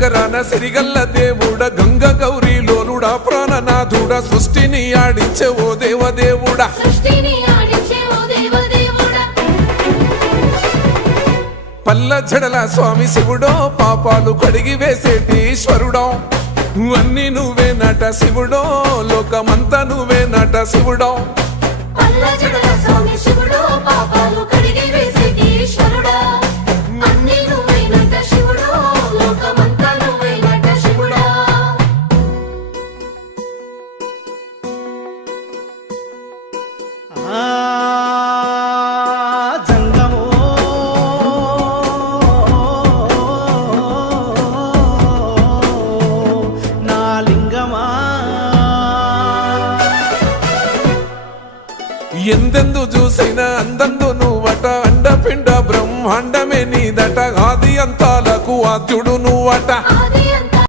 నగరాన సిరిగల్ల దేవుడ గంగ గౌరీ లోలుడా ప్రాణనాథుడ సృష్టిని ఆడించే ఓ దేవదేవుడా పల్ల జడల స్వామి శివుడో పాపాలు కడిగి వేసేటి ఈశ్వరుడో అన్ని నువ్వే నట శివుడో లోకమంతా నువ్వే నట శివుడో ఎందెందు చూసిన అందందు నువ్వట అండపిండ బ్రహ్మాండమే నీదట ఆది అంతాలకు ఆద్యుడ